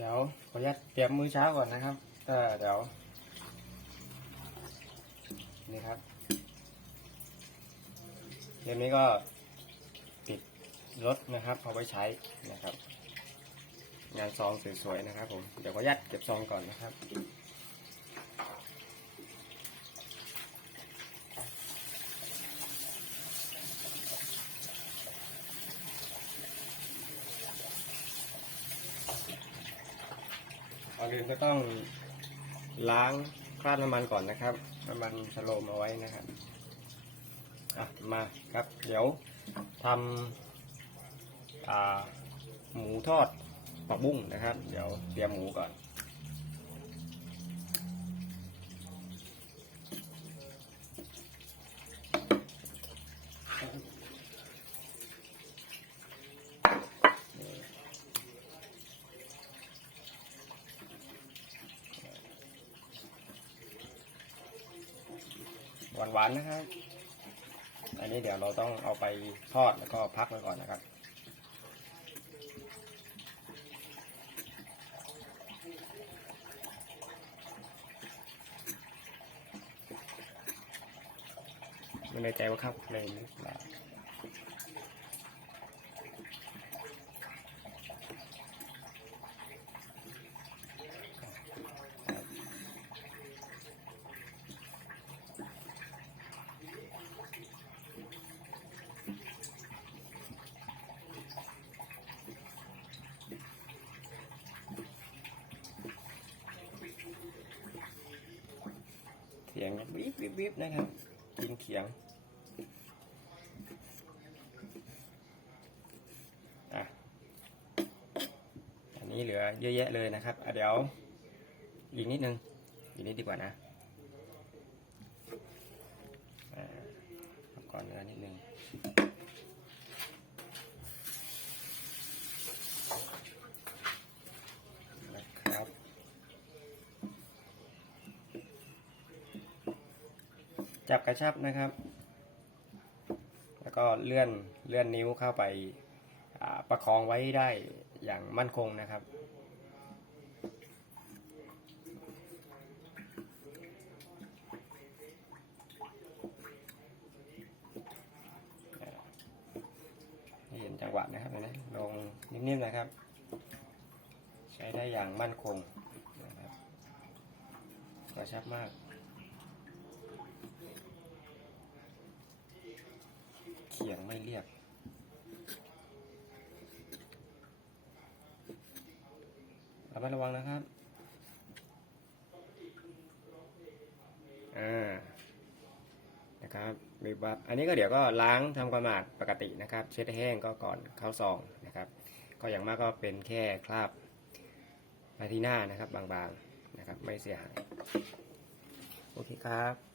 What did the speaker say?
เดี๋ยวขออนุญาตเตรียมมื้อเช้าก่อนนะครับก็เดี๋ยว นี่ครับเกมนี้ก็ปิดรถนะครับเอาไว้ใช้นะครับ งานซองสวยๆนะครับผม เดี๋ยวขออนุญาตเก็บซองก่อนนะครับ อนอื่นก็ต้องล้างคราบน้ำมันก่อนนะครับ น้ำมันสโลมเอาไว้นะครับอะมาครับ เดี๋ยวทำหมูทอดผักบุ้งนะครับ เดี๋ยวเตรียมหมูก่อน หวานๆนะครับ อันนี้เดี๋ยวเราต้องเอาไปทอดแล้วก็พักไว้ก่อนนะครับ ไม่แน่ใจว่าเข้าเพลงหรือเปล่า ขียงวิบวิบวิบนะครับ กินเขียง อะ อันนี้เหลือเยอะแยะเลยนะครับอะเดี๋ยว อีกนิดนึง อีกนิดดีกว่านะก่อนเนื้อนิดนึง นะครับ จับกระชับนะครับ แล้วก็เลื่อนเลื่อนนิ้วเข้าไปประคองไว้ได้อย่างมั่นคงนะครับ เห็นจังหวะนะครับนไหมลงนิ่มๆนะครับ ใช้ได้อย่างมั่นคงนะครับกระชับมาก เขียงไม่ เรียบระมัดระวังนะครับ อ่า นะครับมีบับอันนี้ก็เดี๋ยวก็ล้างทำความสะอาดปกตินะครับ เช็ดแห้งก็ก่อนเข้าซองนะครับ ก็อย่างมากก็เป็นแค่คราบมาที่หน้านะครับบางๆนะครับ ไม่เสียหาย โอเคครับ